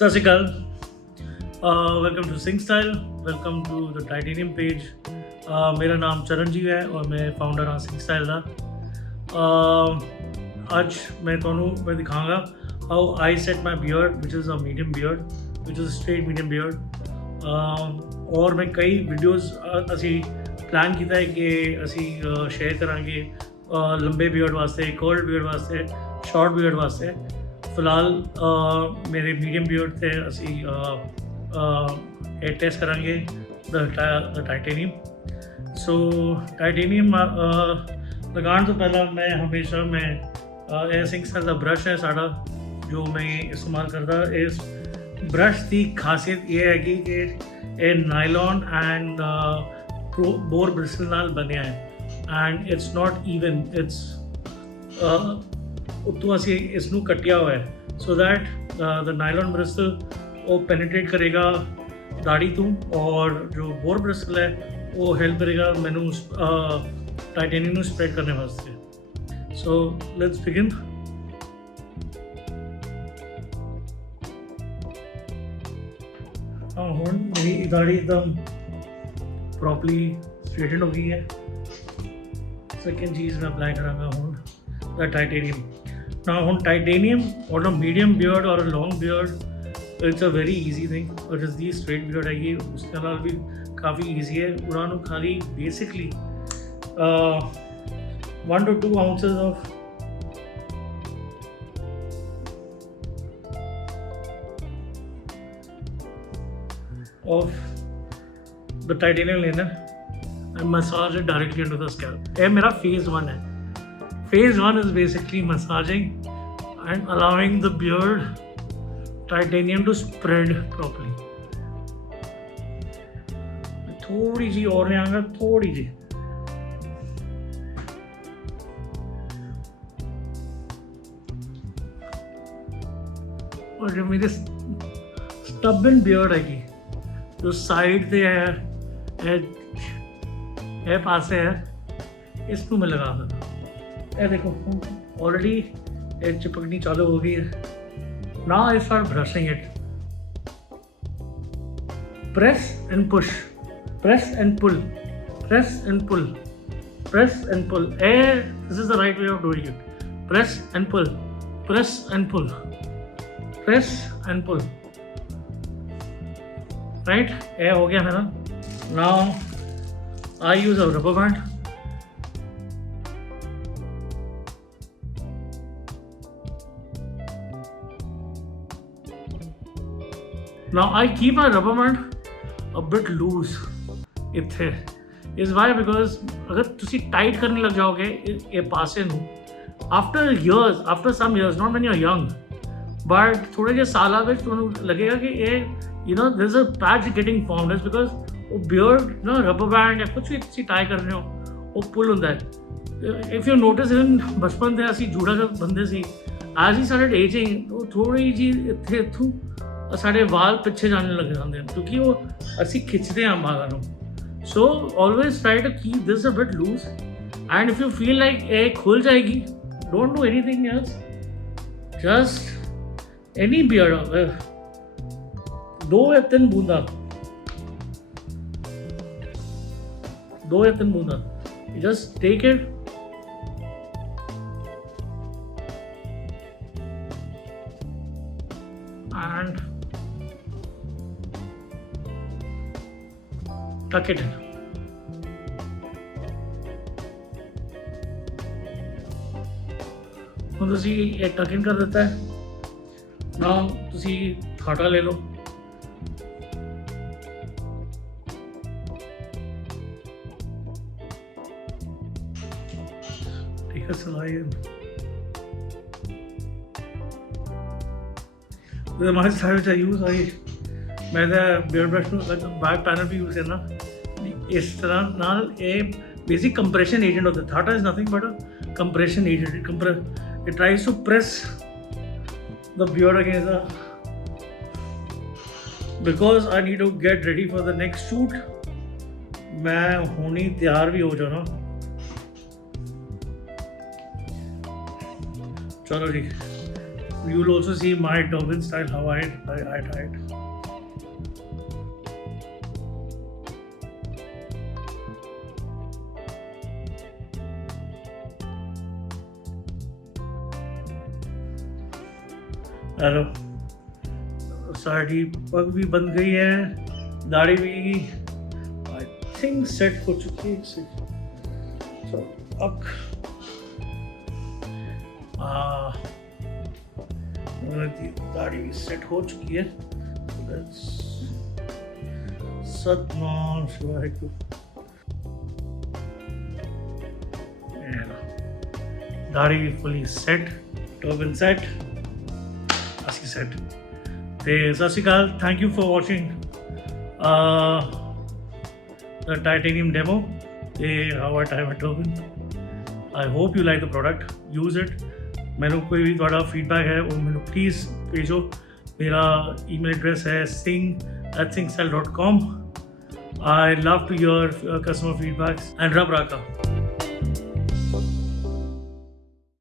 Sri Akal, welcome to Singh Style, welcome to the Titanium page. मेरा नाम चरणजीव है और मैं फाउंडर हाँ सिंह स्टाइल का। आज मैं ਤੁਹਾਨੂੰ ਦਿਖਾਵਾਂਗਾ how I set my beard, which is a medium beard, which is a straight medium beard. और मैं ਕਈ ਵੀਡੀਓਜ਼ ਅਸੀਂ ਪਲਾਨ ਕੀਤਾ ਹੈ ਕਿ ਅਸੀਂ ਸ਼ੇਅਰ ਕਰਾਂਗੇ ਲੰਬੇ ਬੀਅਰਡ ਵਾਸਤੇ, ਕਰਲਡ ਬੀਅਰਡ ਵਾਸਤੇ, ਸ਼ਾਰਟ ਬੀਅਰਡ ਵਾਸਤੇ। ਫਿਲਹਾਲ ਮੇਰੇ ਮੀਡੀਅਮ ਬੀਅਰਡ 'ਤੇ ਅਸੀਂ हेयर टेस्ट करांगे द टाइटेनियम। सो टाइटेनियम लगाने तो पहला मैं हमेशा सिंह स्टाइल दा ब्रश है साड़ा जो मैं इस्तेमाल करता। इस ब्रश की खासियत ये है कि ये नायलॉन एंड बोर ब्रिस्टल नाल बनया है and it's not even, it's उत्तों असी इसनू कटिया हुआ है so that the nylon bristle वो पेनिट्रेट करेगा दाढ़ी तो, और जो बोर ब्रिस्टल है वो हेल्प करेगा मैनू टाइटेनियम को स्प्रेड करने वास्ते। So let's begin. हाँ हुण मेरी दाढ़ी एकदम प्रॉपरली स्ट्रेटेड हो गई है। सेकेंड चीज़ मैं अप्लाई करांगा हुण द टाइटेनियम। ना हुण टाइटेनियम और अ मीडियम बियर्ड और a long beard it's a very easy thing. और जिस दी स्ट्रेट बियर्ड है उसके नाल भी काफ़ी ईजी है। उन्होंने खाली basically 1 to 2 ounces of the titanium लेना and massage it directly into the scalp. ये मेरा phase 1 है। Phase 1 is basically massaging and allowing the beard titanium to spread properly. थोड़ी सी और ले आऊँगा, थोड़ी सी। और जो मेरे स्टबन बियर्ड है जो साइड से है ये पास है इसको मैं लगा दूँगा। ये देखो ऑलरेडी ये चिपकनी चालू हो गई है। Now I start brushing it. Press and push, press and pull, press and pull, press and pull. This is the right way of doing it. Press and pull, press and pull, press and pull. Right? ये हो गया मेरा। Now I use a rubber band. Now I keep my rubber band a bit loose इत्थे is why because अगर तुसी tight करने लग जाओगे ये पासे नू after some years, not when you're young but थोड़े जे साला विच तुहानू लगेगा कि ये there's a patch getting formed is because वो beard rubber band या कुछ भी तुसी टाई कर रहे हो वो पुल होता है। if you notice even बचपन ते असी जूड़ा जब बंदे सी as he started aging वो थोड़ी जी इत्थे इत्थों साढ़े वाल पिछे जाने लग जाते हैं क्योंकि वो असी खिंचते हैं बालों को। So always try to keep this a bit loose and if you feel like ये खुल जाएगी don't do anything else, just any beard 2 या 3 बूंदा just take it and tuck it in. ਹੁਣ ਤੁਸੀਂ ਇਹ ਟਕ ਇਨ ਕਰ ਦਿੱਤਾ ਹੈ। ਨਾਓ ਤੁਸੀਂ ਥਾਟਾ ਲੈ ਲਓ। ਠੀਕ ਹੈ ਸਲਾਈ the my style which I use मैं beard brush ਨੂੰ बैक पैनल भी यूज़ करना इस तरह नाल ये बेसिक कंप्रेशन एजेंट होता है। Thatta is nothing but a compression agent. it tries to press the beard against the because I need to get ready for the next shoot। मैं होनी तैयार भी हो जाना। चलो जी You will also see my turban style, how I tie it. Hello, sari पग भी बन गई है, दाढ़ी भी आई थिंक सेट हो चुकी है। तो अब दाढ़ी भी सेट हो चुकी है। सतनाम शिवाय को दाढ़ी भी फुली सेट, टर्बन सेट, असली सेट। ਤੇ ਸਤਿ ਸ਼੍ਰੀ ਅਕਾਲ, thank you for watching the titanium demo ਤੇ how I tie my turban. I hope you like the product, use it. ਮੈਨੂੰ ਕੋਈ ਵੀ ਤੁਹਾਡਾ ਫੀਡਬੈਕ ਹੈ ਉਹ ਮੈਨੂੰ ਪਲੀਜ਼ ਭੇਜੋ। ਮੇਰਾ ਈਮੇਲ ਐਡਰੈਸ ਹੈ singh@singstyle.com. I love to hear customer feedbacks and Rab Raka.